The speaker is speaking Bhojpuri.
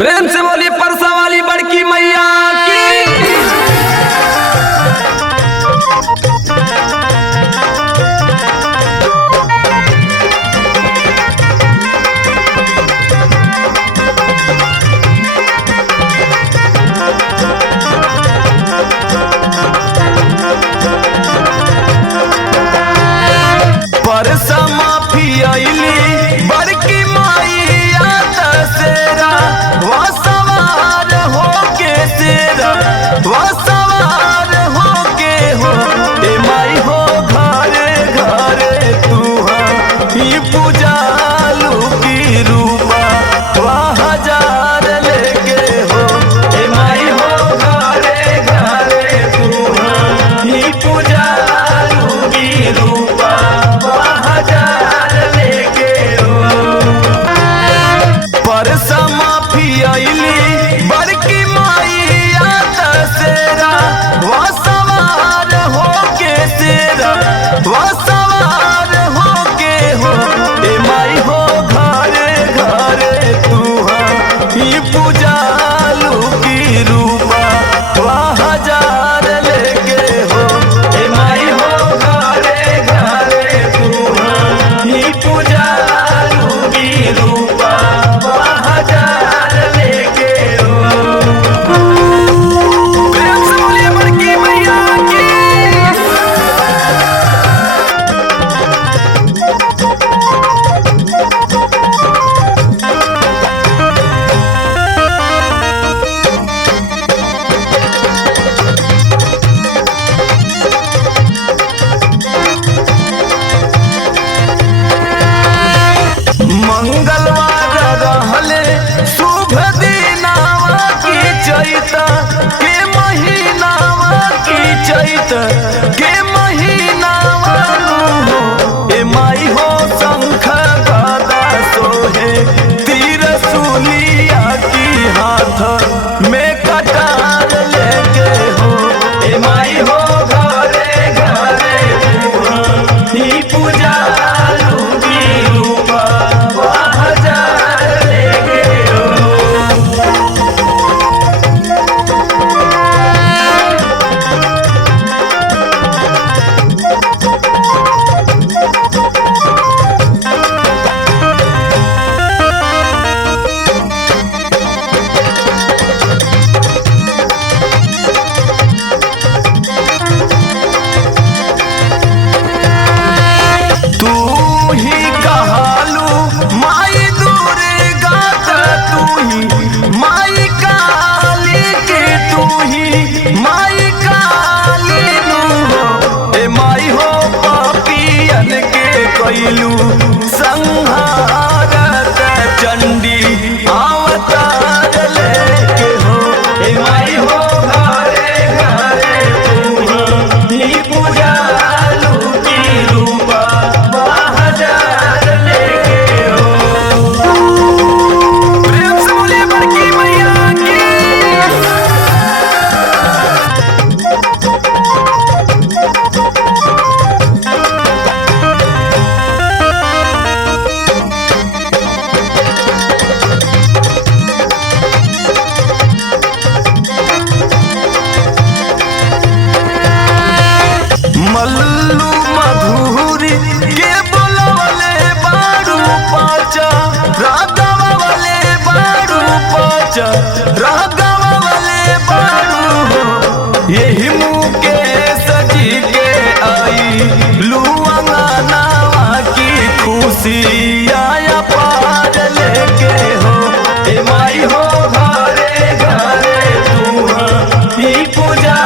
प्रेम से बोली परसा वाली बड़की मैया की। परसा माफी आईली बड़की मैया दशहरा वो सवार हो के तेरा वो सवार हो के हो ए माई हो घरे घरे तू ही पूजा लू की रूपा वह हजार लेके हो ए माई हो घरे घरे तू ही पूजा लू की रूपा हजार लेके हो। परसा माफी आईली बड़की मैया दशहरा वो सवार हो के तेरा वो सवार हो के हो ए माई हो घरे घरे तू ही पूजा लू की रूपा वह हजार लेके हो ए माई हो घरे घरे तू ही पूजा लू की रूपा वह हजार लेके हो। प्रेम से बोलिए बड़की मैया की। मंगलवार रहले शुभ दिनावा की चैता के महीनावा की चैता के महीनावा हो ए माई हो शंख गदा सोहे तीर सुलिया की हाथ में कटार लेके हो ए माई हो घरे घरे तू ही पूजा लू की रूपा हजार लेके हो। तू ही कहालू माई दुर्गा तू ही माई काली के तू ही माई काली नू हो ए माई हो पापियन के कैलू संहारत चंडी अवतार लेके हो ए माई हो घरे घरे तू ही पूजा लू की रूपा हजार लेके हो। प्रेम से बोलिए बड़की मैया की। मल्लू मधुरी के बोलवले बारू पाचा रागव वाले बारू पाचा रागव वाले बारू हो यही मुके सजी के आई लुआंगनावा की खुशी आया पार लेके हो ए माई हो घरे घरे तू ही पूजा